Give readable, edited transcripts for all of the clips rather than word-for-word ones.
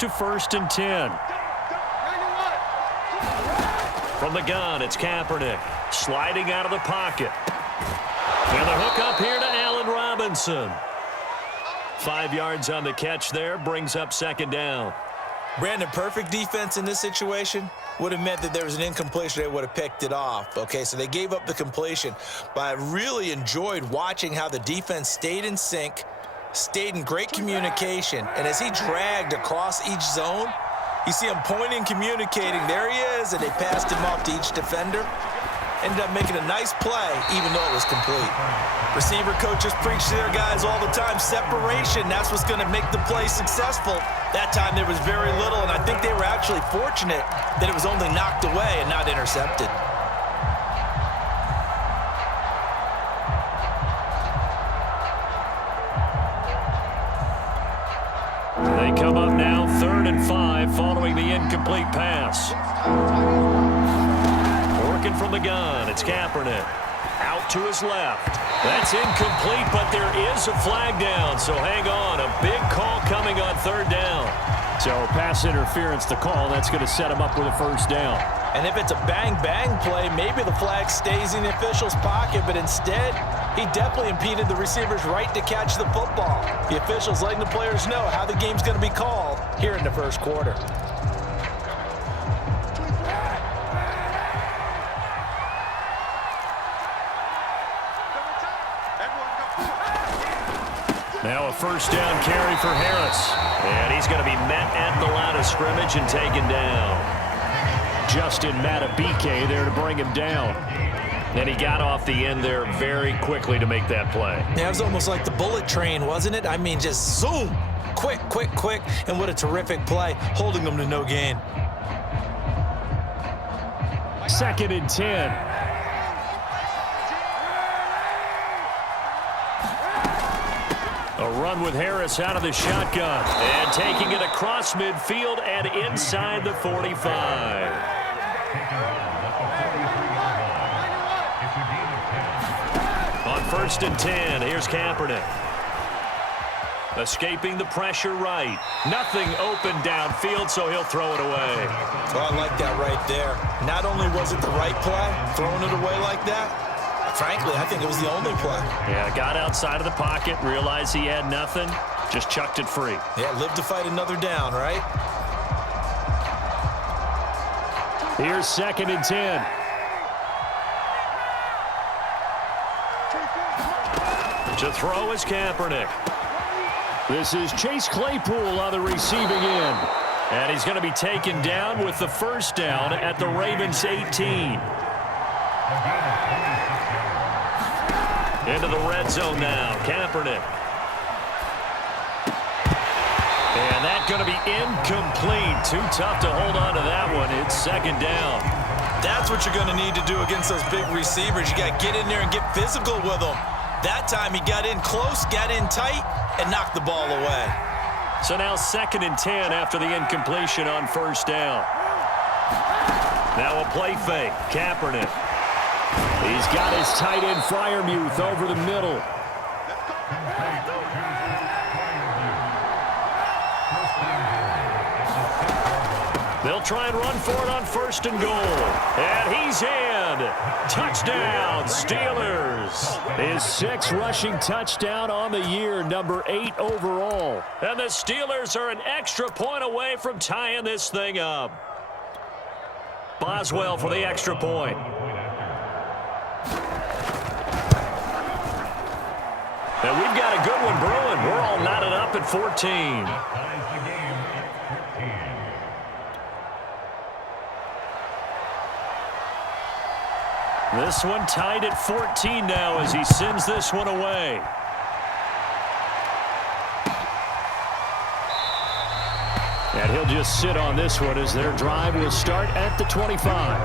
To 1st and 10. From the gun, it's Kaepernick. Sliding out of the pocket. And the hook up here to Allen Robinson. 5 yards on the catch there, brings up 2nd down. Brandon, perfect defense in this situation would have meant that there was an incompletion. They would have picked it off. Okay, so they gave up the completion. But I really enjoyed watching how the defense stayed in sync, stayed in great communication, and as he dragged across each zone, you see him pointing, communicating. There he is, and they passed him off to each defender. Ended up making a nice play, even though it was complete. Receiver coaches preach to their guys all the time. Separation, that's what's going to make the play successful. That time there was very little, and I think they were actually fortunate that it was only knocked away and not intercepted. They come up now 3rd and 5 following the incomplete pass. Working from the gun, it's Kaepernick. Out to his left. That's incomplete, but there is a flag down, so hang on. A big call coming on 3rd down. So pass interference the call. That's going to set him up with a 1st down. And if it's a bang-bang play, maybe the flag stays in the official's pocket, but instead, he definitely impeded the receiver's right to catch the football. The officials letting the players know how the game's going to be called here in the 1st quarter. Now a 1st down carry for Harris. And he's going to be met at the line of scrimmage and taken down. Justin Matabike there to bring him down. And he got off the end there very quickly to make that play. Yeah, it was almost like the bullet train, wasn't it? I mean, just zoom. Quick, quick, quick. And what a terrific play, holding them to no gain. 2nd and 10. A run with Harris out of the shotgun. And taking it across midfield and inside the 45. On 1st and 10, here's Kaepernick. Escaping the pressure right. Nothing open downfield, so he'll throw it away. Well, I like that right there. Not only was it the right play, throwing it away like that, frankly, I think it was the only play. Yeah, got outside of the pocket, realized he had nothing, just chucked it free. Yeah, live to fight another down, right? Here's 2nd and 10. To throw is Kaepernick. This is Chase Claypool on the receiving end. And he's going to be taken down with the 1st down at the Ravens 18. Into the red zone now, Kaepernick. And that's going to be incomplete. Too tough to hold on to that one. It's 2nd down. That's what you're going to need to do against those big receivers. You got to get in there and get physical with them. That time he got in close, got in tight, and knocked the ball away. So now 2nd and 10 after the incompletion on 1st down. Now a play fake. Kaepernick. He's got his tight end Freiermuth over the middle. They'll try and run for it on 1st and goal. And he's in. Touchdown, Steelers. His 6th rushing touchdown on the year, number 8 overall. And the Steelers are an extra point away from tying this thing up. Boswell for the extra point. And we've got a good one brewing. We're all knotted up at 14. This one tied at 14 now as he sends this one away. And he'll just sit on this one as their drive will start at the 25.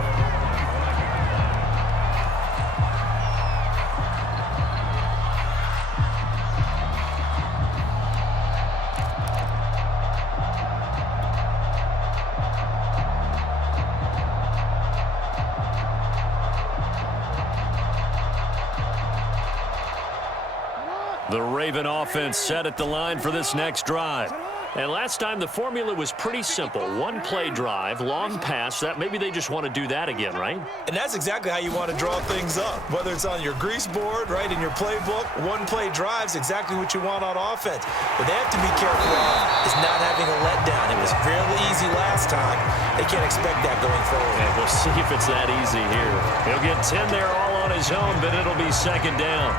The Raven offense set at the line for this next drive. And last time the formula was pretty simple. One play drive, long pass. That maybe they just want to do that again, right? And that's exactly how you want to draw things up. Whether it's on your grease board, right, in your playbook, one play drive's exactly what you want on offense. But they have to be careful is not having a letdown. It was fairly easy last time. They can't expect that going forward. And we'll see if it's that easy here. He'll get 10 there all on his own, but it'll be second down.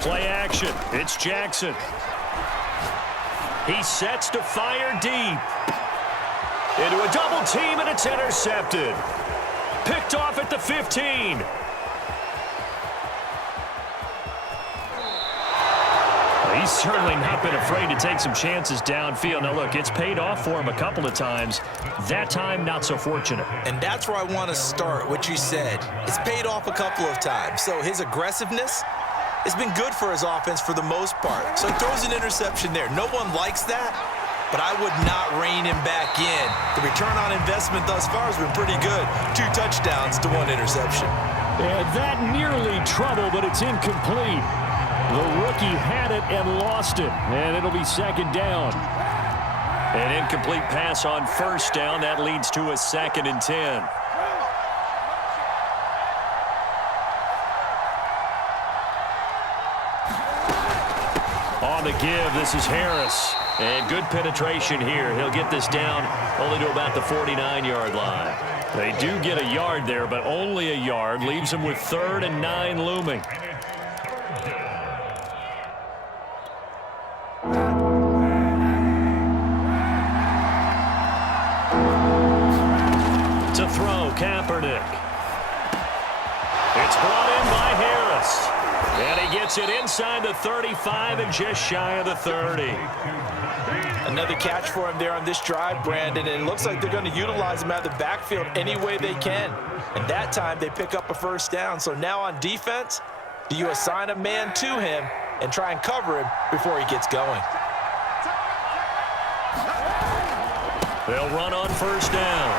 Play action. It's Jackson. He sets to fire deep. Into a double team, and it's intercepted. Picked off at the 15. He's certainly not been afraid to take some chances downfield. Now, look, it's paid off for him a couple of times. That time, not so fortunate. And that's where I want to start, what you said. It's paid off a couple of times. So his aggressiveness has been good for his offense for the most part. So he throws an interception there. No one likes that, but I would not rein him back in. The return on investment thus far has been pretty good. 2 touchdowns to 1 interception. And that nearly trouble, but it's incomplete. The rookie had it and lost it, and it'll be second down. An incomplete pass on first down. That leads to a 2nd and 10. On the give, this is Harris. And good penetration here. He'll get this down only to about the 49-yard line. They do get a yard there, but only a yard. Leaves them with 3rd and 9 looming. To throw, Kaepernick. It's brought in by Harris. And he gets it inside the 35 and just shy of the 30. Another catch for him there on this drive, Brandon, and it looks like they're going to utilize him out of the backfield any way they can. And that time they pick up a first down. So now on defense, do you assign a man to him and try and cover him before he gets going? They'll run on first down.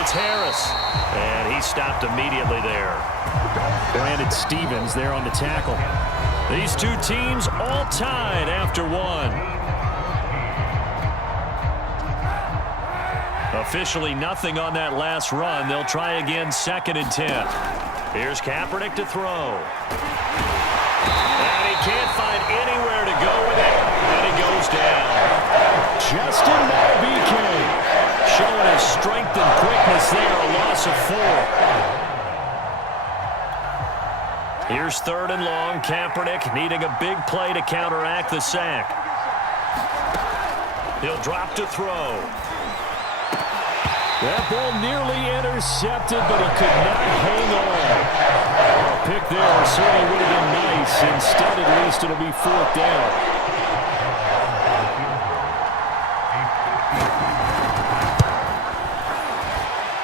It's Harris, and he stopped immediately there. Brandon Stevens there on the tackle. These two teams all tied after 1. Officially nothing on that last run. They'll try again 2nd and 10. Here's Kaepernick to throw. And he can't find anywhere to go with it, and he goes down. Justin Malbike showing his strength and quickness there, a loss of 4. Here's 3rd and long. Kaepernick needing a big play to counteract the sack. He'll drop to throw. That ball nearly intercepted, but he could not hang on. A pick there certainly would have been nice. Instead, at least, it'll be 4th down.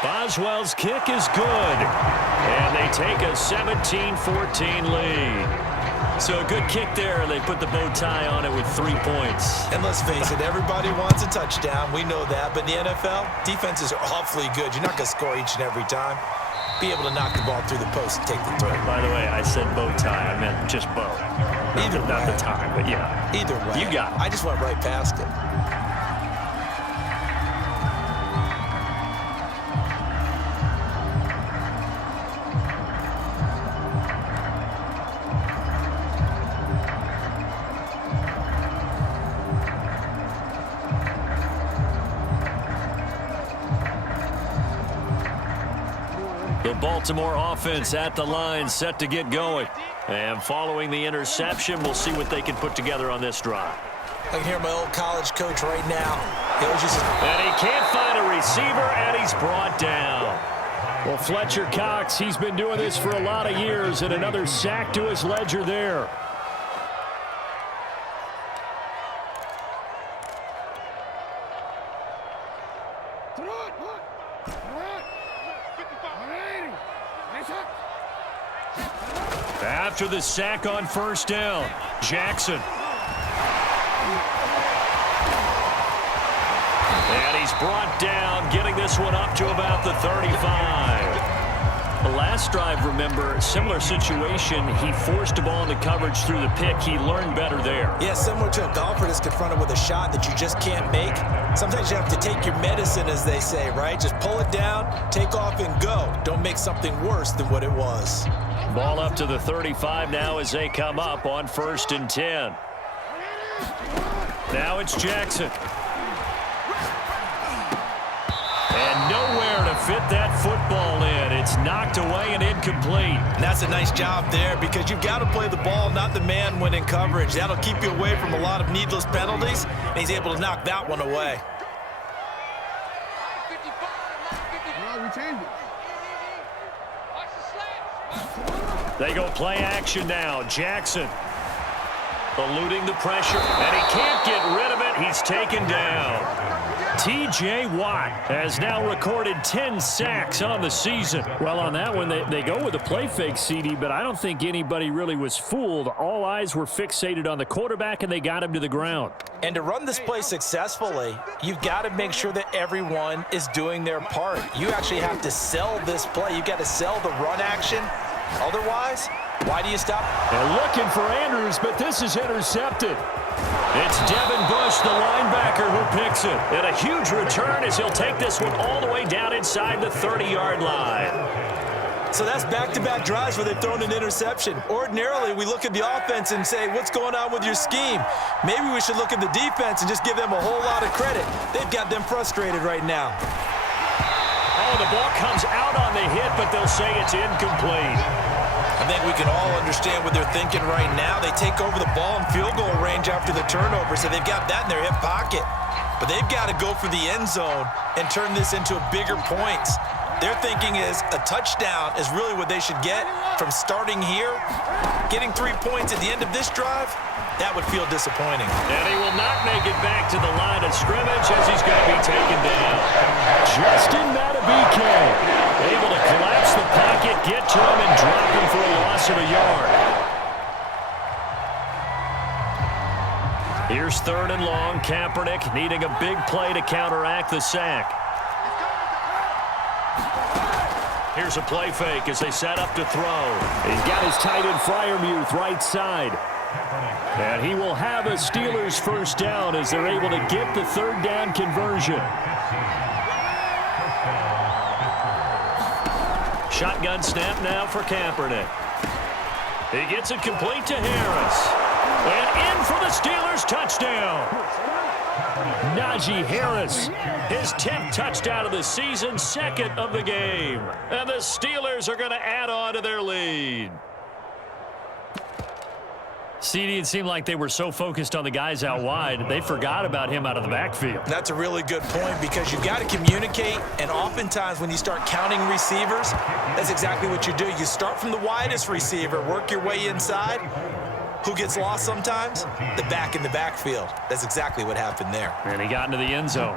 Boswell's kick is good. And they take a 17-14 lead. So a good kick there, and they put the bow tie on it with 3 points. And let's face it, everybody wants a touchdown. We know that. But in the NFL, defenses are awfully good. You're not going to score each and every time. Be able to knock the ball through the post and take the throw. By the way, I said bow tie. I meant just bow. Not the tie, but yeah. Either way. You got it. I just went right past it. The Baltimore offense at the line, set to get going. And following the interception, we'll see what they can put together on this drive. I can hear my old college coach right now. And he can't find a receiver, and he's brought down. Well, Fletcher Cox, he's been doing this for a lot of years, and another sack to his ledger there. After the sack on first down, Jackson. And he's brought down, getting this one up to about the 35. The last drive, remember, similar situation. He forced a ball into coverage through the pick. He learned better there. Yeah, similar to a golfer that's confronted with a shot that you just can't make. Sometimes you have to take your medicine, as they say, right? Just pull it down, take off, and go. Don't make something worse than what it was. Ball up to the 35 now as they come up on 1st and 10. Now it's Jackson. And nowhere to fit that football in. It's knocked away and incomplete. And that's a nice job there because you've got to play the ball, not the man when in coverage. That'll keep you away from a lot of needless penalties, and he's able to knock that one away. They go play action now. Jackson eluding the pressure, and he can't get rid of it. He's taken down. T.J. Watt has now recorded 10 sacks on the season. Well, on that one, they go with a play fake, CD, but I don't think anybody really was fooled. All eyes were fixated on the quarterback, and they got him to the ground. And to run this play successfully, you've got to make sure that everyone is doing their part. You actually have to sell this play. You've got to sell the run action. Otherwise, why do you stop? And looking for Andrews, but this is intercepted. It's Devin Bush, the linebacker, who picks it. And a huge return as he'll take this one all the way down inside the 30-yard line. So that's back-to-back drives where they've thrown an interception. Ordinarily, we look at the offense and say, what's going on with your scheme? Maybe we should look at the defense and just give them a whole lot of credit. They've got them frustrated right now. Oh, the ball comes out on the hit, but they'll say it's incomplete. I think we can all understand what they're thinking right now. They take over the ball in field goal range after the turnover, so they've got that in their hip pocket. But they've got to go for the end zone and turn this into bigger points. Their thinking is a touchdown is really what they should get from starting here. Getting 3 points at the end of this drive, that would feel disappointing. And he will not make it back to the line of scrimmage as he's going to be taken down. Justin Matabike able to collapse the pocket, get to him, and drop him for a loss of a yard. Here's 3rd and long. Kaepernick needing a big play to counteract the sack. Here's a play fake as they set up to throw. He's got his tight end Freiermuth right side. And he will have a Steelers first down as they're able to get the 3rd down conversion. Shotgun snap now for Kaepernick. He gets it complete to Harris. And in for the Steelers touchdown. Najee Harris, his 10th touchdown of the season, 2nd of the game. And the Steelers are going to add on to their lead. CD, it seemed like they were so focused on the guys out wide, they forgot about him out of the backfield. That's a really good point because you've got to communicate, and oftentimes when you start counting receivers, that's exactly what you do. You start from the widest receiver, work your way inside. Who gets lost sometimes? The back in the backfield. That's exactly what happened there. And he got into the end zone.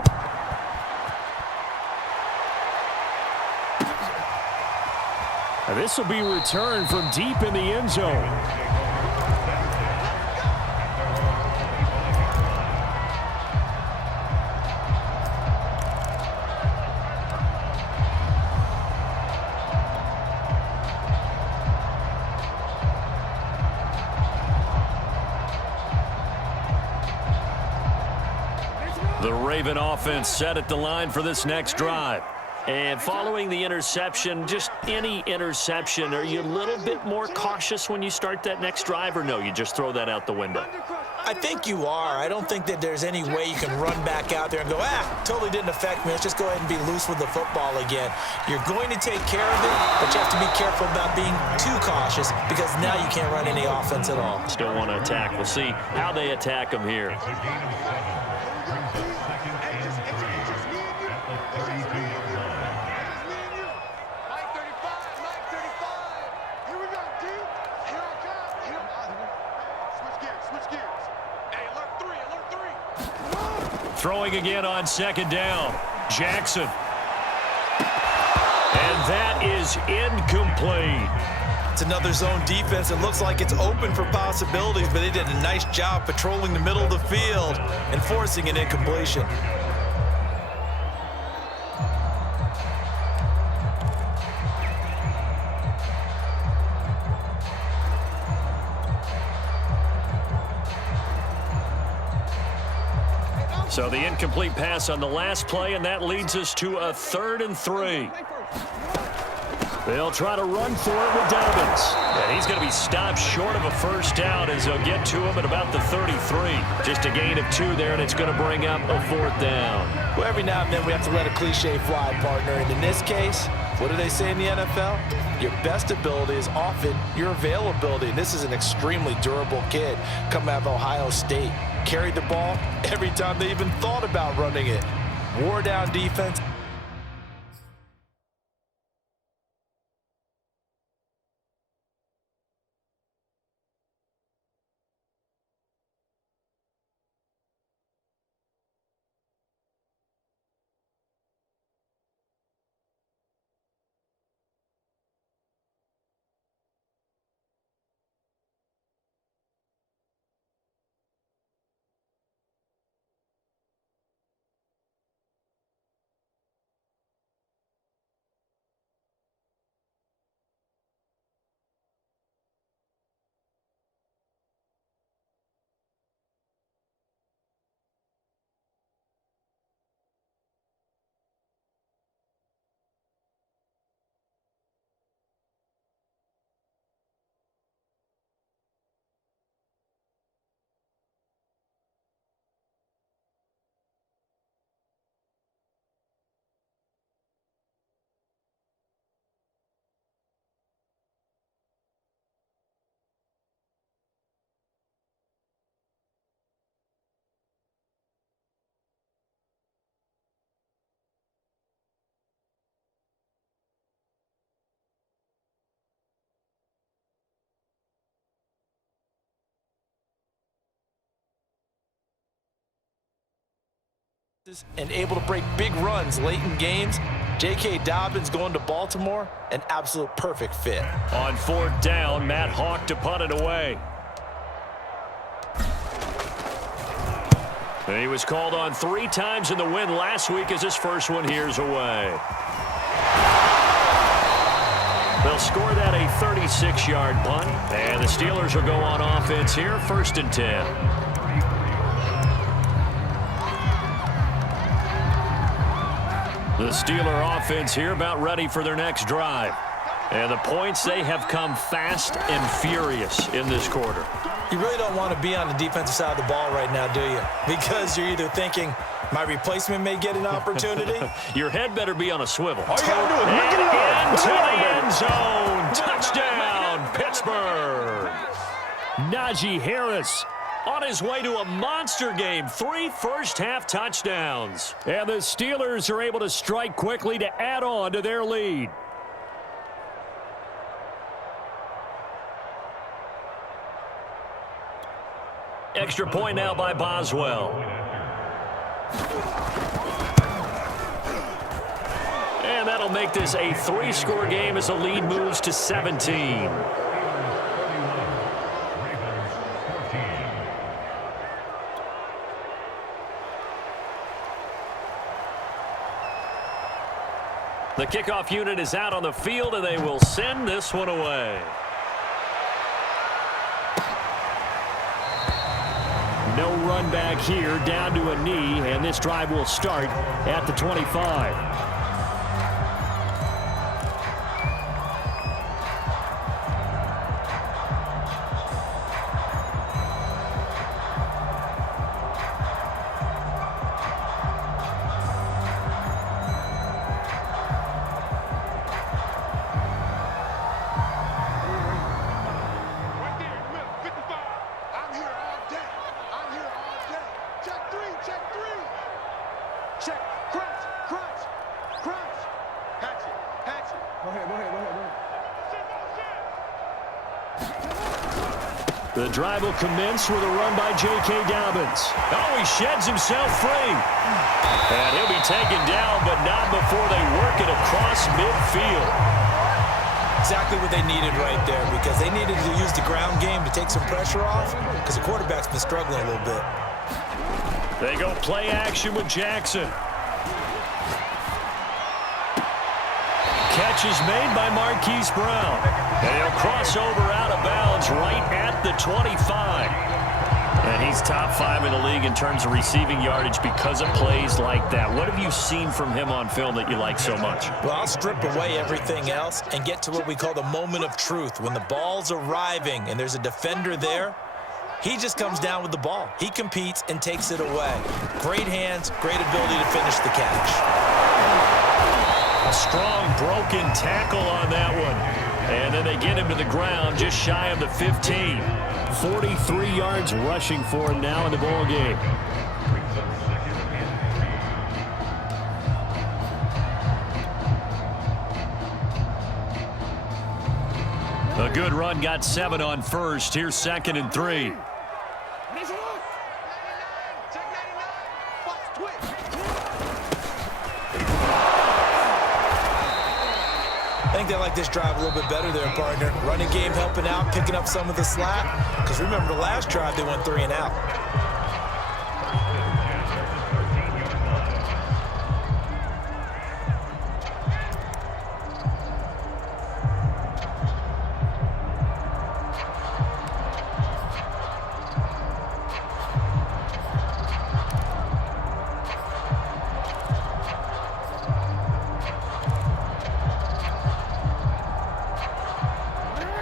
Now this will be returned from deep in the end zone. The Raven offense set at the line for this next drive. And following the interception, just any interception, are you a little bit more cautious when you start that next drive, or no, you just throw that out the window? I think you are. I don't think that there's any way you can run back out there and go, totally didn't affect me. Let's just go ahead and be loose with the football again. You're going to take care of it, but you have to be careful about being too cautious because now you can't run any offense at all. Still want to attack. We'll see how they attack them here. Throwing again on 2nd down. Jackson. And that is incomplete. That's another zone defense. It looks like it's open for possibilities, but they did a nice job patrolling the middle of the field and forcing an incompletion. So the incomplete pass on the last play, and that leads us to a 3rd and 3. They'll try to run for it with Dobbins. And he's going to be stopped short of a first down as they'll get to him at about the 33. Just a gain of 2 there, and it's going to bring up a 4th down. Well, every now and then we have to let a cliche fly, partner. And in this case, what do they say in the NFL? Your best ability is often your availability. And this is an extremely durable kid coming out of Ohio State. Carried the ball every time they even thought about running it. Wore down defense. And able to break big runs late in games. J.K. Dobbins going to Baltimore, an absolute perfect fit. On 4th down, Matt Hawk to punt it away. And he was called on 3 times in the win last week as his first one here's away. They'll score that a 36-yard punt, and the Steelers will go on offense here, 1st and 10. The Steeler offense here about ready for their next drive. And the points, they have come fast and furious in this quarter. You really don't want to be on the defensive side of the ball right now, do you? Because you're either thinking, my replacement may get an opportunity. Your head better be on a swivel. All you got to do is make it up. Into the end zone. Touchdown, Pittsburgh. Najee Harris on his way to a monster game. 3 first-half touchdowns. And the Steelers are able to strike quickly to add on to their lead. Extra point now by Boswell. And that'll make this a 3-score game as the lead moves to 17. The kickoff unit is out on the field, and they will send this one away. No run back here, down to a knee, and this drive will start at the 25. The drive will commence with a run by J.K. Dobbins. Oh, he sheds himself free. And he'll be taken down, but not before they work it across midfield. Exactly what they needed right there, because they needed to use the ground game to take some pressure off, because the quarterback's been struggling a little bit. They go play action with Jackson. Catch is made by Marquise Brown. And he'll cross over out of bounds right at the 25. And he's top 5 in the league in terms of receiving yardage because of plays like that. What have you seen from him on film that you like so much? Well, I'll strip away everything else and get to what we call the moment of truth. When the ball's arriving and there's a defender there, he just comes down with the ball. He competes and takes it away. Great hands, great ability to finish the catch. A strong broken tackle on that one. And then they get him to the ground just shy of the 15. 43 yards rushing for him now in the ball game. A good run, got 7 on first. Here's 2nd and 3. I think they like this drive a little bit better there, partner. Running game helping out, picking up some of the slack. Because remember, the last drive, they went 3 and out.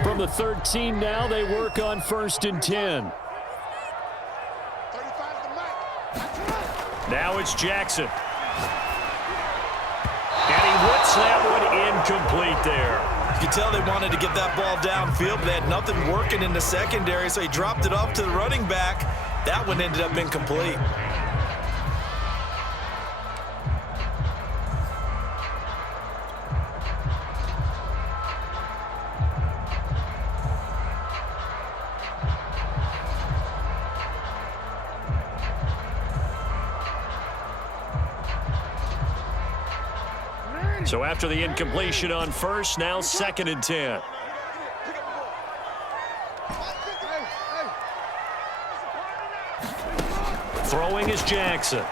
From the 13 now, they work on 1st and 10. Now it's Jackson. And he whips that one incomplete there. You can tell they wanted to get that ball downfield, but they had nothing working in the secondary, so he dropped it off to the running back. That one ended up incomplete. So after the incompletion on 1st, now 2nd and 10. Throwing is Jackson.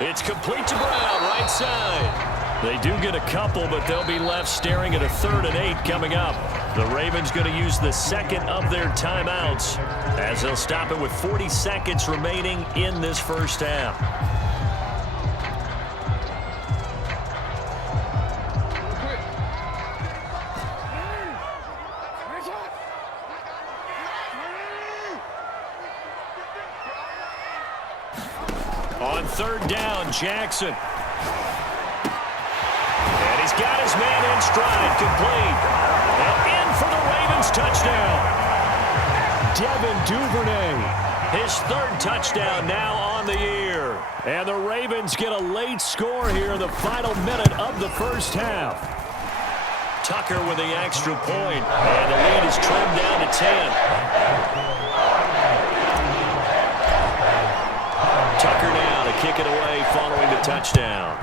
It's complete to Brown, right side. They do get a couple, but they'll be left staring at a 3rd and 8 coming up. The Ravens going to use the 2nd of their timeouts as they'll stop it with 40 seconds remaining in this first half. On 3rd down, Jackson. And he's got his man in stride, complete. And in for the Ravens touchdown. Devin Duvernay, his 3rd touchdown now on the year. And the Ravens get a late score here in the final minute of the first half. Tucker with the extra point, and the lead is trimmed down to 10. Tucker now to kick it away following the touchdown.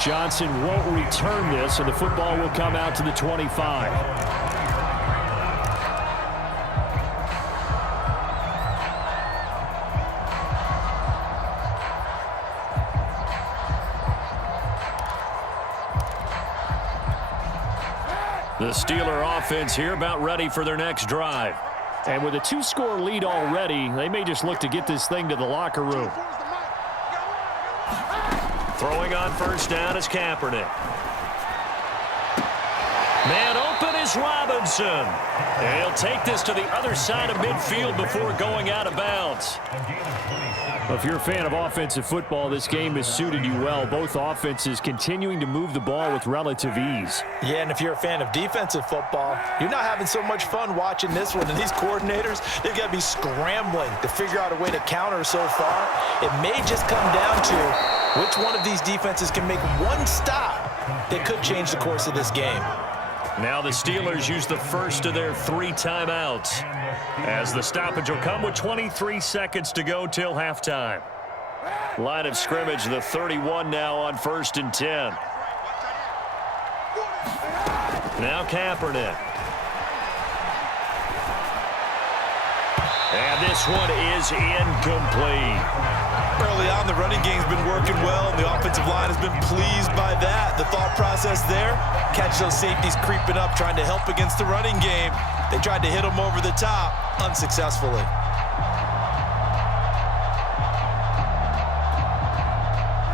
Johnson won't return this, and the football will come out to the 25. The Steeler offense here about ready for their next drive. And with a 2-score lead already, they may just look to get this thing to the locker room. Throwing on 1st down is Kaepernick. Man open is Robinson. And he'll take this to the other side of midfield before going out of bounds. Well, if you're a fan of offensive football, this game has suited you well. Both offenses continuing to move the ball with relative ease. Yeah, and if you're a fan of defensive football, you're not having so much fun watching this one. And these coordinators, they've got to be scrambling to figure out a way to counter so far. It may just come down to which one of these defenses can make one stop that could change the course of this game. Now the Steelers use the first of their 3 timeouts, as the stoppage will come with 23 seconds to go till halftime. Line of scrimmage, the 31 now on 1st and 10. Now Kaepernick. And this one is incomplete. Early on, the running game's been working well, and the offensive line has been pleased by that. The thought process there, catch those safeties creeping up, trying to help against the running game. They tried to hit them over the top, unsuccessfully.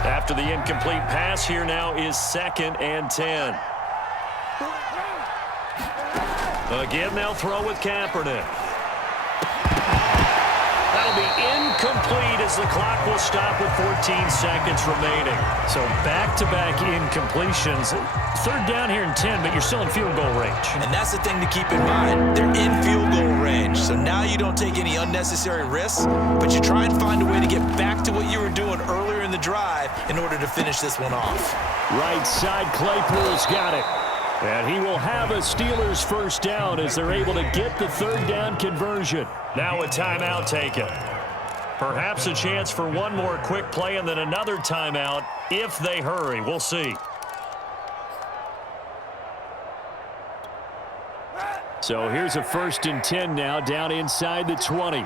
After the incomplete pass, here now is 2nd and 10. Again, they'll throw with Kaepernick. That'll be incomplete as the clock will stop with 14 seconds remaining. So back-to-back incompletions. 3rd down here and 10, but you're still in field goal range. And that's the thing to keep in mind. They're in field goal range. So now you don't take any unnecessary risks, but you try and find a way to get back to what you were doing earlier in the drive in order to finish this one off. Right side, Claypool's got it. And he will have a Steelers 1st down as they're able to get the 3rd down conversion. Now a timeout taken. Perhaps a chance for one more quick play and then another timeout if they hurry. We'll see. So here's a 1st and 10 now down inside the 20.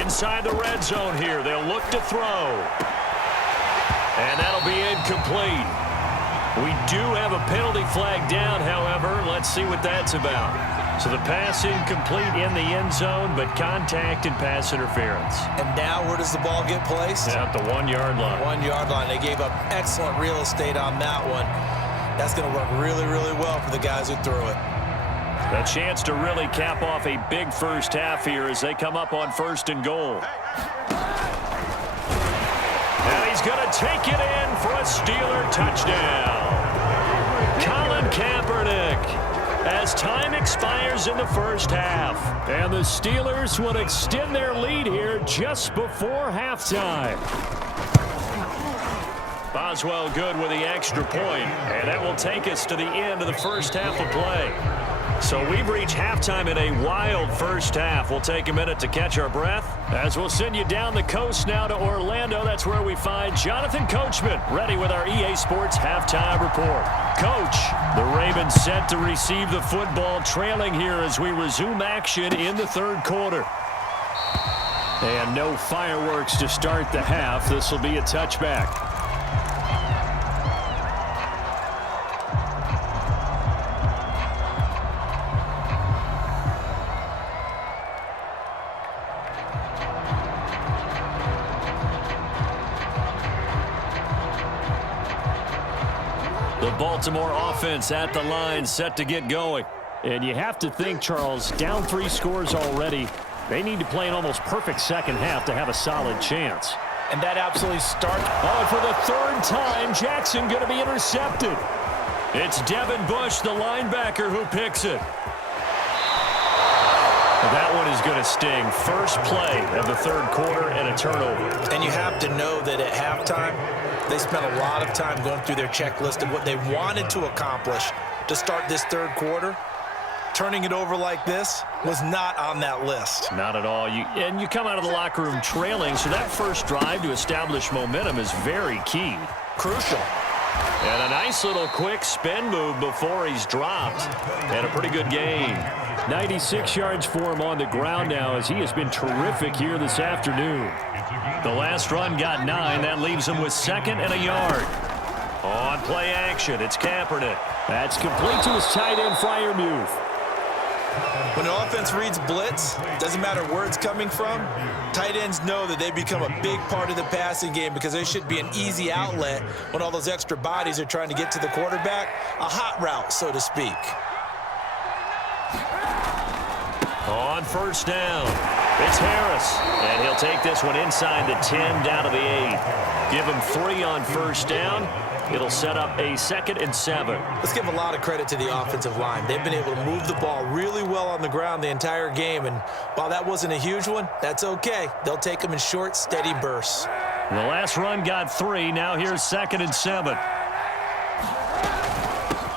Inside the red zone here. They'll look to throw. And that'll be incomplete. We do have a penalty flag down, however. Let's see what that's about. So the pass incomplete in the end zone, but contact and pass interference. And now where does the ball get placed? At the 1-yard line. 1-yard line. They gave up excellent real estate on that one. That's going to work really, really well for the guys who threw it. A chance to really cap off a big first half here as they come up on 1st and goal. And he's going to take it in for a Steeler touchdown. Colin Kaepernick as time expires in the 1st half. And the Steelers would extend their lead here just before halftime. Boswell good with the extra point, and that will take us to the end of the 1st half of play. So we've reached halftime in a wild 1st half. We'll take a minute to catch our breath as we'll send you down the coast now to Orlando. That's where we find Jonathan Coachman ready with our EA Sports Halftime Report. Coach, the Ravens set to receive the football, trailing here as we resume action in the 3rd quarter. And no fireworks to start the half. This will be a touchback. The Baltimore offense at the line, set to get going. And you have to think, Charles, down 3 scores already. They need to play an almost perfect 2nd half to have a solid chance. And that absolutely starts. Oh, and for the 3rd time, Jackson going to be intercepted. It's Devin Bush, the linebacker, who picks it. That one is going to sting. First play of the 3rd quarter and a turnover. And you have to know that at halftime, they spent a lot of time going through their checklist of what they wanted to accomplish to start this 3rd quarter. Turning it over like this was not on that list. Not at all. And you come out of the locker room trailing, so that first drive to establish momentum is very key. Crucial. And a nice little quick spin move before he's dropped. And a pretty good gain. 96 yards for him on the ground now as he has been terrific here this afternoon. The last run got 9. That leaves him with 2nd and a yard. On play action, it's Kaepernick. That's complete to his tight end Freiermuth. When an offense reads blitz, doesn't matter where it's coming from, tight ends know that they become a big part of the passing game because they should be an easy outlet when all those extra bodies are trying to get to the quarterback. A hot route, so to speak. On 1st down, it's Harris. And he'll take this one inside the 10 down to the 8. Give him 3 on 1st down. It'll set up a 2nd and 7. Let's give a lot of credit to the offensive line. They've been able to move the ball really well on the ground the entire game. And while that wasn't a huge one, that's okay. They'll take them in short, steady bursts. The last run got 3. Now here's 2nd and 7.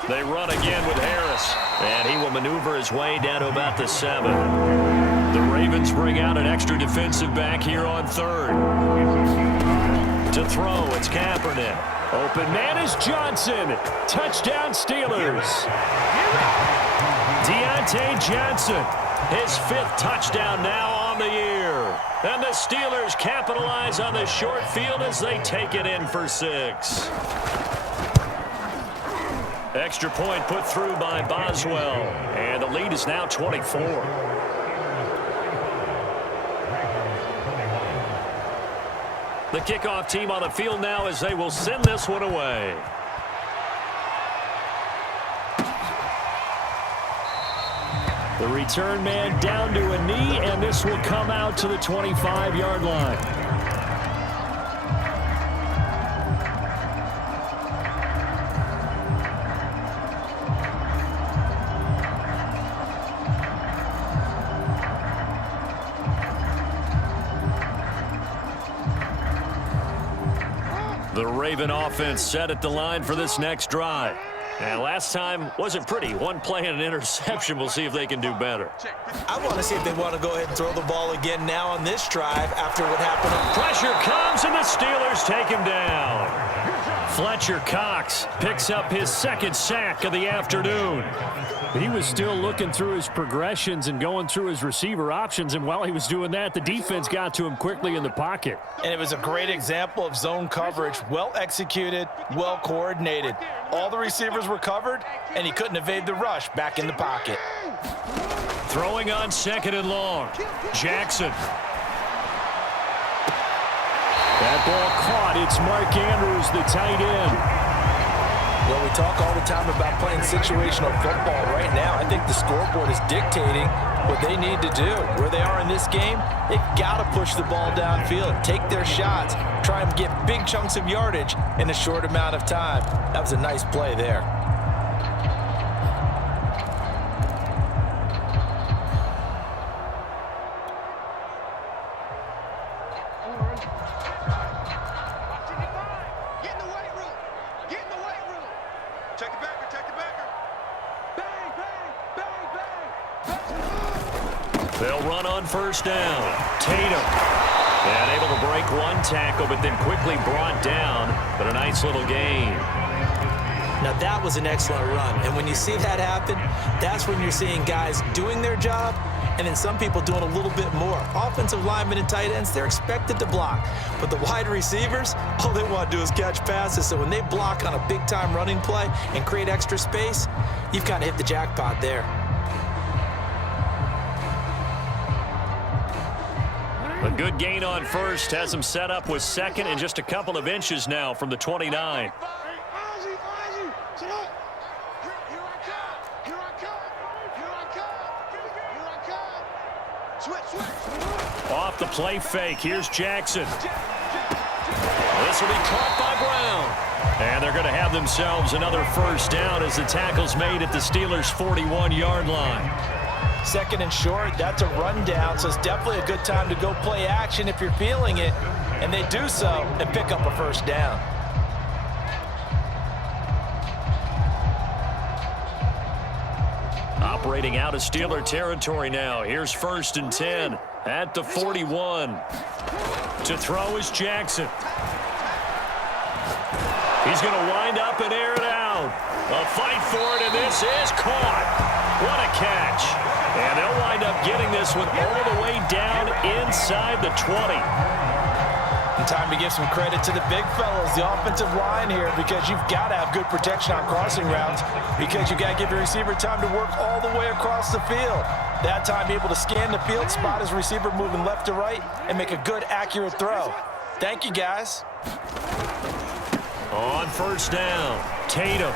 They run again with Harris. And he will maneuver his way down to about the 7. The Ravens bring out an extra defensive back here on third. To throw, it's Kaepernick. Open man is Johnson. Touchdown Steelers. Deontay Johnson, his 5th touchdown now on the year. And the Steelers capitalize on the short field as they take it in for 6. Extra point put through by Boswell. And the lead is now 24. The kickoff team on the field now as they will send this one away. The return man down to a knee, and this will come out to the 25-yard line. The Raven offense set at the line for this next drive. And last time wasn't pretty. One play and an interception. We'll see if they can do better. I want to see if they want to go ahead and throw the ball again now on this drive after what happened. Pressure comes, and the Steelers take him down. Fletcher Cox picks up his 2nd sack of the afternoon. He was still looking through his progressions and going through his receiver options, and while he was doing that, the defense got to him quickly in the pocket. And it was a great example of zone coverage, well executed, well coordinated. All the receivers were covered, and he couldn't evade the rush back in the pocket. Throwing on 2nd and long. Jackson. That ball caught. It's Mark Andrews, the tight end. Well, we talk all the time about playing situational football. Right now, I think the scoreboard is dictating what they need to do. Where they are in this game, they've got to push the ball downfield, take their shots, try and get big chunks of yardage in a short amount of time. That was a nice play there. They'll run on 1st down. Tatum. And able to break one tackle, but then quickly brought down. But a nice little gain. Now that was an excellent run. And when you see that happen, that's when you're seeing guys doing their job and then some people doing a little bit more. Offensive linemen and tight ends, they're expected to block. But the wide receivers, all they want to do is catch passes. So when they block on a big-time running play and create extra space, you've kind of hit the jackpot there. A good gain on 1st has him set up with 2nd and just a couple of inches now from the 29. Off the play fake. Here's Jackson. This will be caught by Brown. And they're going to have themselves another 1st down as the tackle's made at the Steelers' 41-yard line. 2nd and short, that's a rundown, so it's definitely a good time to go play action if you're feeling it. And they do so and pick up a 1st down. Operating out of Steeler territory now. Here's 1st and 10 at the 41. To throw is Jackson. He's going to wind up and air it out. A fight for it, and this is caught. What a catch. And they'll wind up getting this one all the way down inside the 20. And time to give some credit to the big fellas, the offensive line here, because you've got to have good protection on crossing routes because you've got to give your receiver time to work all the way across the field. That time, be able to scan the field, spot his receiver moving left to right, and make a good, accurate throw. Thank you, guys. On 1st down, Tatum.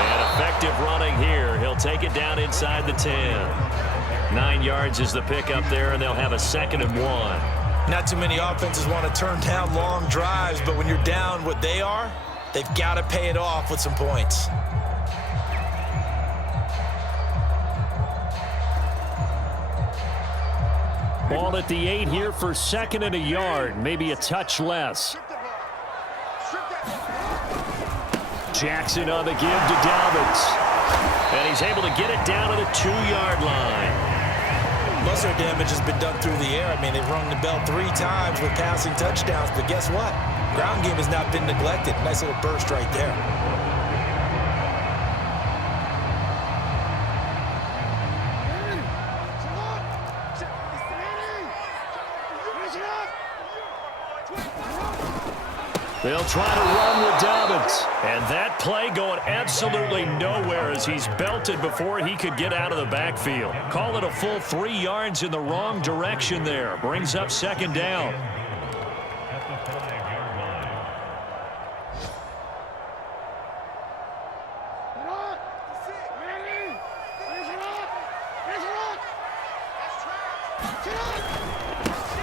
And effective running here. He'll take it down inside the 10. 9 yards is the pickup there, and they'll have a 2nd and 1. Not too many offenses want to turn down long drives, but when you're down what they are, they've got to pay it off with some points. Ball at the 8 here for 2nd and a yard, maybe a touch less. Jackson on the give to Dalvin. And he's able to get it down to the 2-yard line. Most of their damage has been done through the air. I mean, they've rung the bell 3 times with passing touchdowns, but guess what? Ground game has not been neglected. Nice little burst right there. They'll try to run with Dobbins. And that play going absolutely nowhere as he's belted before he could get out of the backfield. Call it a full 3 yards in the wrong direction there. Brings up second down.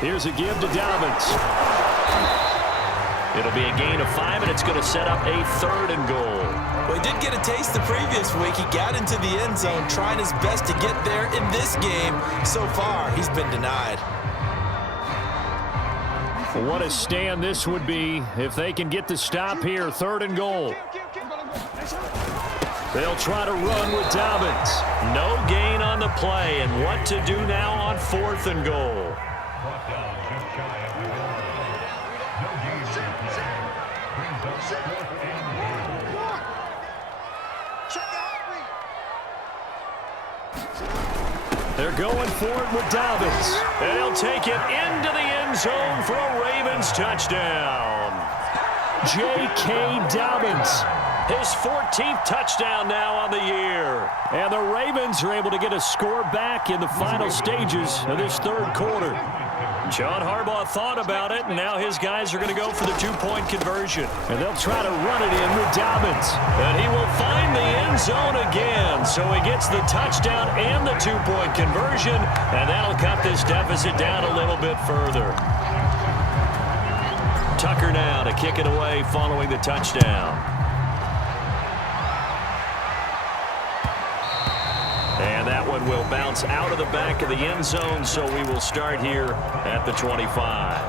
Here's a give to Dobbins. It'll be a gain of 5, and it's going to set up a 3rd and goal. Well, he did get a taste the previous week. He got into the end zone trying his best to get there in this game. So far, he's been denied. What a stand this would be if they can get the stop here. 3rd and goal. They'll try to run with Dobbins. No gain on the play, and what to do now on 4th and goal. They're going for it with Dobbins. And he'll take it into the end zone for a Ravens touchdown. J.K. Dobbins, his 14th touchdown now on the year. And the Ravens are able to get a score back in the final stages of this 3rd quarter. John Harbaugh thought about it, and now his guys are going to go for the 2-point conversion. And they'll try to run it in with Dobbins. And he will find the end zone again. So he gets the touchdown and the 2-point conversion, and that'll cut this deficit down a little bit further. Tucker now to kick it away following the touchdown. And that one will bounce out of the back of the end zone, so we will start here at the 25.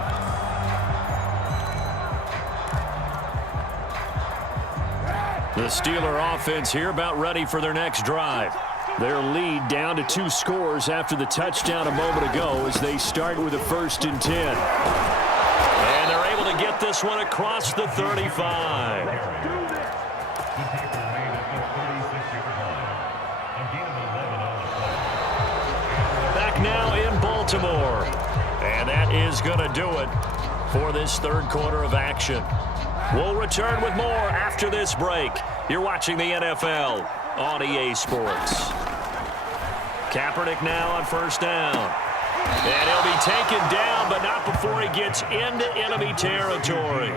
The Steeler offense here about ready for their next drive. Their lead down to 2 scores after the touchdown a moment ago as they start with a 1st and 10. And they're able to get this one across the 35. Now in Baltimore. And that is going to do it for this 3rd quarter of action. We'll return with more after this break. You're watching the NFL on EA Sports. Kaepernick now on 1st down. And he'll be taken down, but not before he gets into enemy territory.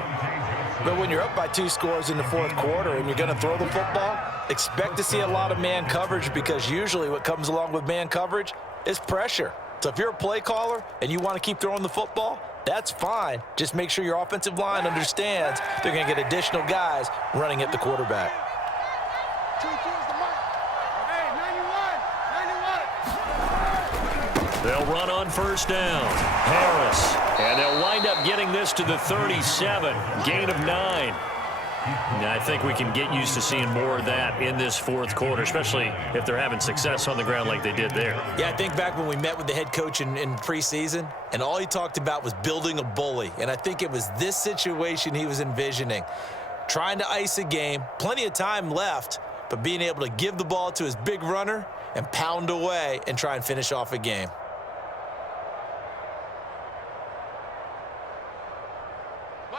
But when you're up by 2 scores in the 4th quarter and you're going to throw the football, expect to see a lot of man coverage, because usually what comes along with man coverage is pressure. So if you're a play caller and you want to keep throwing the football, that's fine. Just make sure your offensive line understands they're going to get additional guys running at the quarterback. They'll run on 1st down. Harris. And they'll wind up getting this to the 37. Gain of 9. I think we can get used to seeing more of that in this 4th quarter, especially if they're having success on the ground like they did there. Yeah, I think back when we met with the head coach in preseason, and all he talked about was building a bully. And I think it was this situation he was envisioning. Trying to ice a game, plenty of time left, but being able to give the ball to his big runner and pound away and try and finish off a game.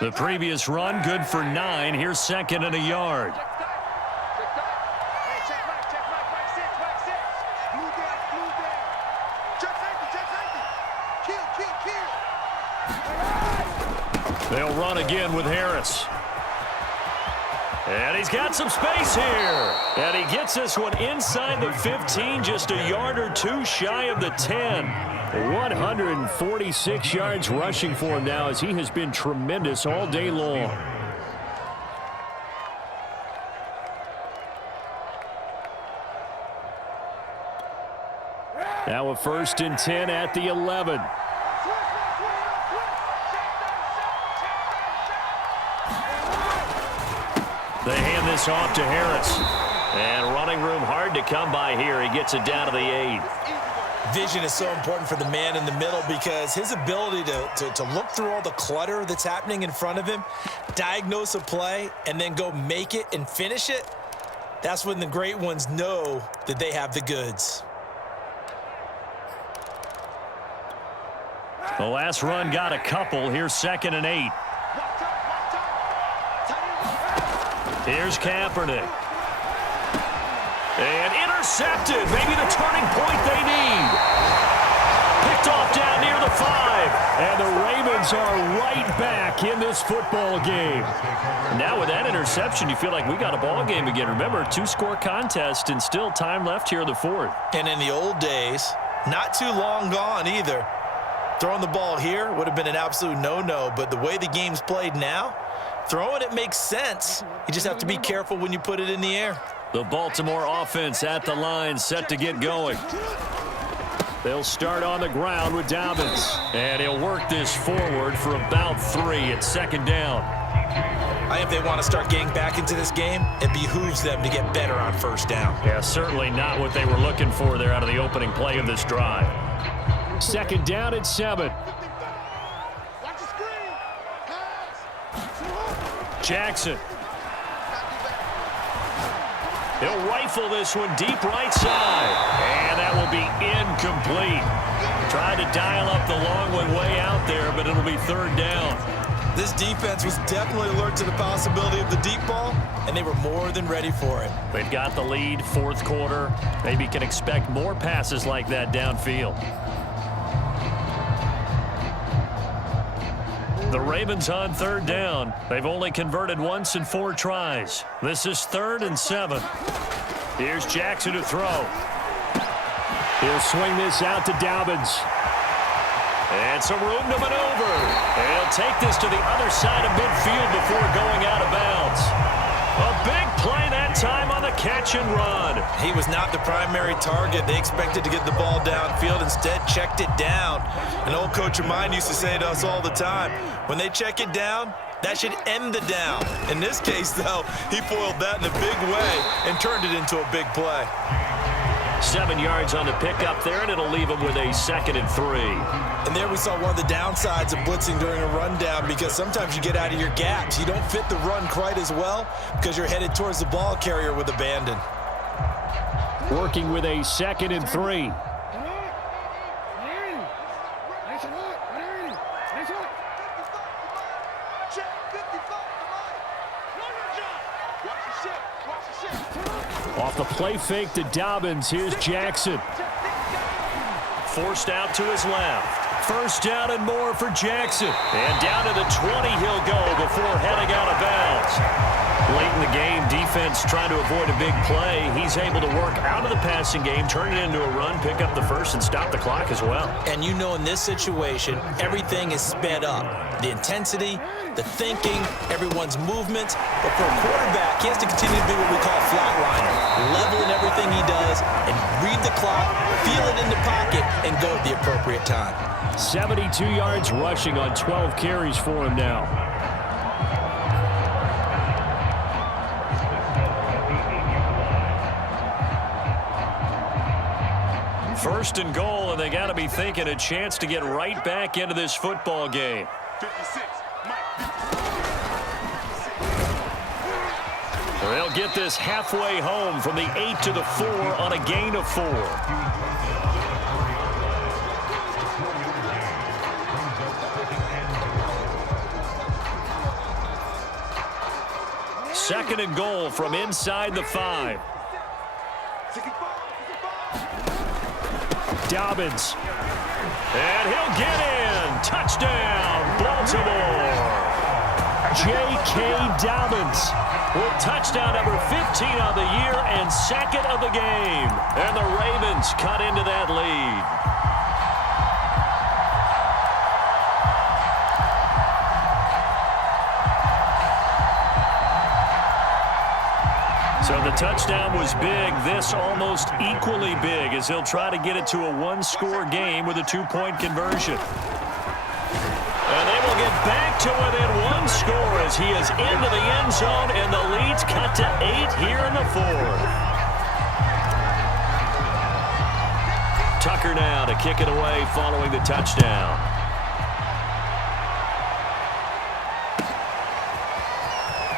The previous run, good for 9. Here's 2nd and a yard. They'll run again with Harris. And he's got some space here. And he gets this one inside the 15, just a yard or 2 shy of the 10. 146 yards rushing for him now as he has been tremendous all day long. Now a 1st and 10 at the 11. They hand this off to Harris. And running room hard to come by here. He gets it down to the 8. Vision is so important for the man in the middle because his ability to look through all the clutter that's happening in front of him, diagnose a play, and then go make it and finish it, that's when the great ones know that they have the goods. The last run got a couple. Here's 2nd and 8. Here's Kaepernick. And intercepted. Maybe the turning point they need. Picked off down near the 5. And the Ravens are right back in this football game. Now with that interception, you feel like we got a ball game again. Remember, 2-score contest and still time left here in the 4th. And in the old days, not too long gone either, throwing the ball here would have been an absolute no-no. But the way the game's played now, throwing it makes sense. You just have to be careful when you put it in the air. The Baltimore offense at the line, set to get going. They'll start on the ground with Dobbins. And he'll work this forward for about 3 at 2nd down. I think if they want to start getting back into this game, it behooves them to get better on 1st down. Yeah, certainly not what they were looking for there out of the opening play of this drive. 2nd down at 7. Jackson. He'll rifle this one deep right side. And that will be incomplete. Tried to dial up the long one way out there, but it'll be 3rd down. This defense was definitely alert to the possibility of the deep ball, and they were more than ready for it. They've got the lead, 4th quarter. Maybe can expect more passes like that downfield. The Ravens on 3rd down. They've only converted once in 4 tries. This is 3rd and 7. Here's Jackson to throw. He'll swing this out to Dobbins. And some room to maneuver. And he'll take this to the other side of midfield before going out of bounds. A big play that time on the catch and run. He was not the primary target. They expected to get the ball downfield. Instead, checked it down. An old coach of mine used to say to us all the time, when they check it down, that should end the down. In this case, though, he foiled that in a big way and turned it into a big play. 7 yards on the pickup there, and it'll leave him with a 2nd and 3. And there we saw one of the downsides of blitzing during a rundown, because sometimes you get out of your gaps. You don't fit the run quite as well because you're headed towards the ball carrier with abandon. Working with a 2nd and 3. Off the play fake to Dobbins. Here's Jackson. Forced out to his left. 1st down and more for Jackson. And down to the 20 he'll go before heading out of bounds. Late in the game, defense trying to avoid a big play. He's able to work out of the passing game, turn it into a run, pick up the 1st, and stop the clock as well. And you know in this situation, everything is sped up. The intensity, the thinking, everyone's movement. But for a quarterback, he has to continue to be what we call a flatliner. Level in everything he does and read the clock, feel it in the pocket, and go at the appropriate time. 72 yards rushing on 12 carries for him now. First and goal, and they got to be thinking a chance to get right back into this football game. 56, They'll get this halfway home from the 8 to the 4 on a gain of 4. Second and goal from inside the 5. Dobbins. And he'll get in. Touchdown, Baltimore. J.K. Dobbins with touchdown number 15 on the year and 2nd of the game. And the Ravens cut into that lead. So the touchdown was big. This almost equally big as he'll try to get it to a 1-score game with a 2-point conversion. And they will get back to within 1 score as he is into the end zone, and the lead's cut to 8 here in the 4th. Tucker now to kick it away following the touchdown.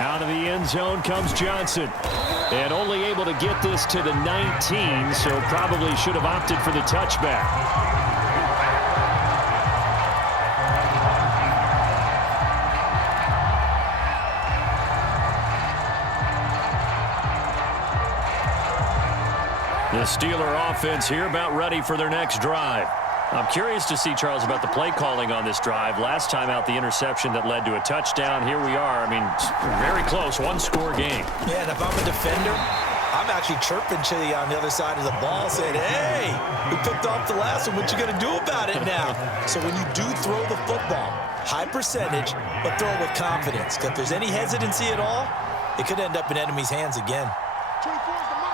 Out of the end zone comes Johnson. And only able to get this to the 19, so probably should have opted for the touchback. The Steeler offense here about ready for their next drive. I'm curious to see, Charles, about the play calling on this drive. Last time out, the interception that led to a touchdown. Here we are. I mean, very close, one-score game. Yeah, and if I'm a defender, I'm actually chirping to you on the other side of the ball saying, hey, we picked off the last one. What you going to do about it now? So when you do throw the football, high percentage, but throw it with confidence. Because if there's any hesitancy at all, it could end up in enemy's hands again. 24 is the mic.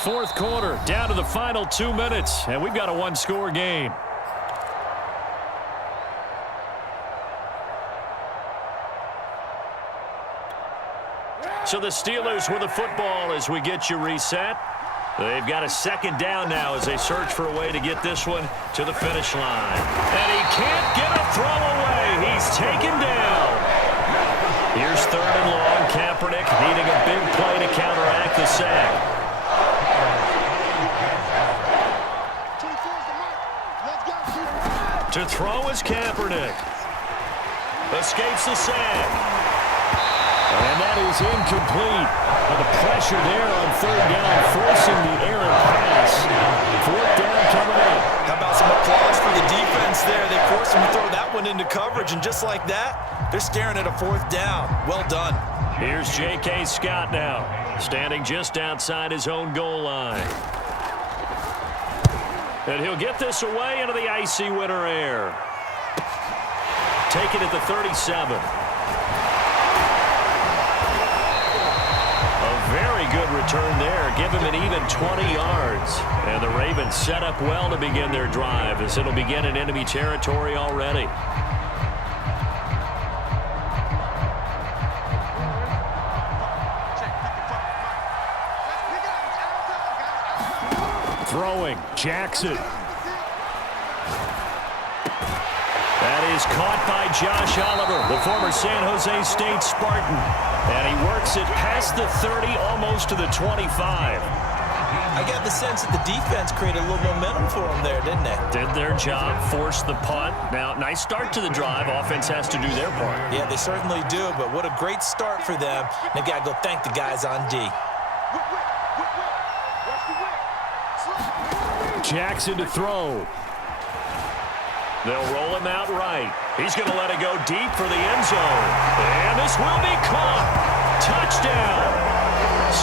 Fourth quarter, down to the final 2 minutes, and we've got a one-score game. So the Steelers with the football as we get you reset. They've got a second down now as they search for a way to get this one to the finish line. And he can't get a throw away. He's taken down. Here's third and long. Kaepernick needing a big play to counteract the sack. To throw is Kaepernick. Escapes the sack. And that is incomplete. And the pressure there on third down, forcing the errant pass. Fourth down coming up. How about some applause for the defense there? They forced him to throw that one into coverage, and just like that, they're staring at a fourth down. Well done. Here's J.K. Scott now, standing just outside his own goal line. And he'll get this away into the icy winter air. Take it at the 37. A very good return there. Give him an even 20 yards. And the Ravens set up well to begin their drive as it'll begin in enemy territory already. Throwing, Jackson. That is caught by Josh Oliver, the former San Jose State Spartan. And he works it past the 30, almost to the 25. I got the sense that the defense created a little momentum for them there, didn't they? Did their job, forced the punt. Now, nice start to the drive. Offense has to do their part. Yeah, they certainly do, but what a great start for them. They've got to go thank the guys on D. Jackson to throw. They'll roll him out right. He's going to let it go deep for the end zone. And this will be caught. Touchdown.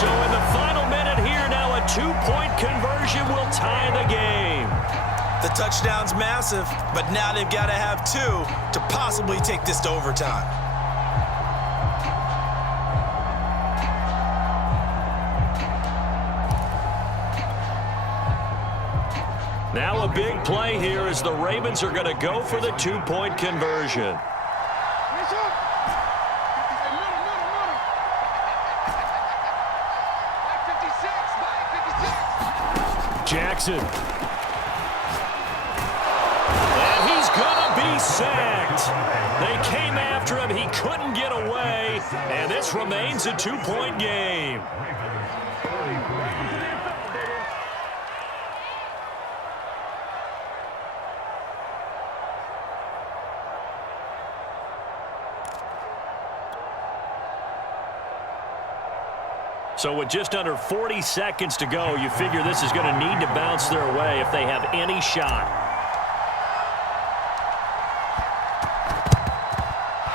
So in the final minute here now, a two-point conversion will tie the game. The touchdown's massive, but now they've got to have two to possibly take this to overtime. Now a big play here as the Ravens are going to go for the two-point conversion. Jackson. And he's going to be sacked. They came after him. He couldn't get away. And this remains a two-point game. So with just under 40 seconds to go, you figure this is going to need to bounce their way if they have any shot.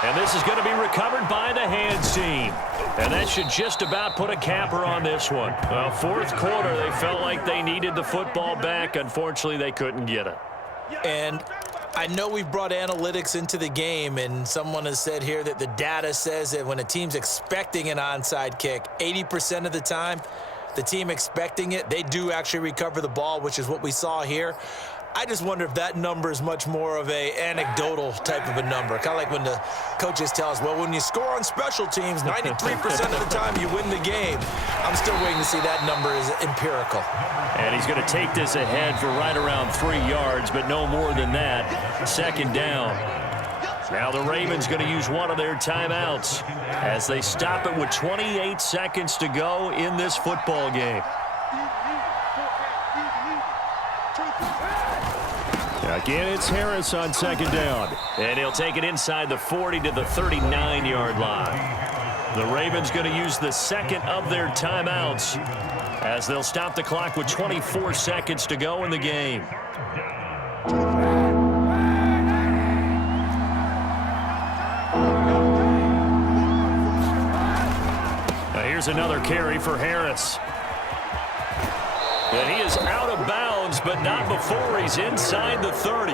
And this is going to be recovered by the hands team. And that should just about put a capper on this one. Well, fourth quarter, they felt like they needed the football back. Unfortunately, they couldn't get it. And I know we've brought analytics into the game, and someone has said here that the data says that when a team's expecting an onside kick, 80% of the time, the team expecting it, they do actually recover the ball, which is what we saw here. I just wonder if that number is much more of a anecdotal type of a number. Kind of like when the coaches tell us, well, when you score on special teams, 93% of the time you win the game. I'm still waiting to see that number is empirical. And he's going to take this ahead for right around 3 yards, but no more than that. Second down. Now the Ravens going to use one of their timeouts as they stop it with 28 seconds to go in this football game. Again, it's Harris on second down. And he'll take it inside the 40 to the 39-yard line. The Ravens going to use the second of their timeouts as they'll stop the clock with 24 seconds to go in the game. Now here's another carry for Harris. And he is out of bounds, but not before he's inside the 30.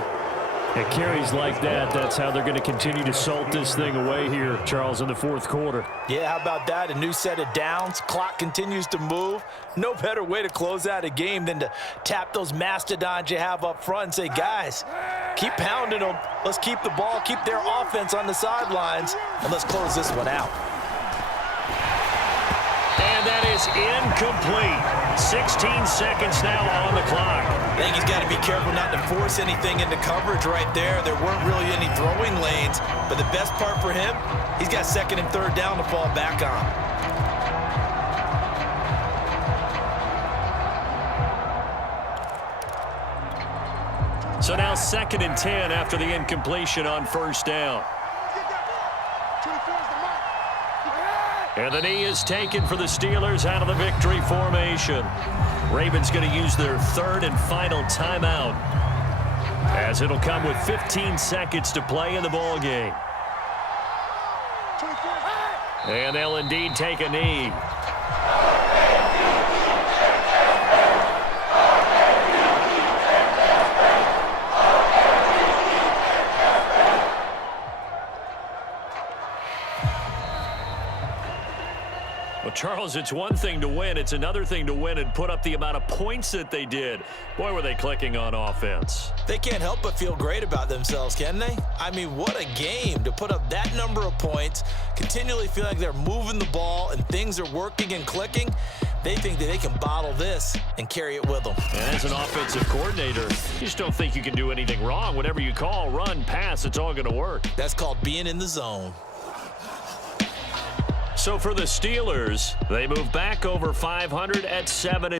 And carries like that, that's how they're going to continue to salt this thing away here, Charles, in the fourth quarter. Yeah, how about that? A new set of downs. Clock continues to move. No better way to close out a game than to tap those mastodons you have up front and say, guys, keep pounding them. Let's keep the ball, keep their offense on the sidelines, and let's close this one out. And that is incomplete. 16 seconds now on the clock. I think he's got to be careful not to force anything into coverage right there. There weren't really any throwing lanes, but the best part for him, he's got second and third down to fall back on. So now second and 10 after the incompletion on first down. And the knee is taken for the Steelers out of the victory formation. Ravens going to use their third and final timeout as it'll come with 15 seconds to play in the ball game. And they'll indeed take a knee. Well, Charles, it's one thing to win. It's another thing to win and put up the amount of points that they did. Boy, were they clicking on offense. They can't help but feel great about themselves, can they? I mean, what a game to put up that number of points, continually feel like they're moving the ball and things are working and clicking. They think that they can bottle this and carry it with them. And as an offensive coordinator, you just don't think you can do anything wrong. Whatever you call, run, pass, it's all going to work. That's called being in the zone. So for the Steelers, they move back over 500 at 7.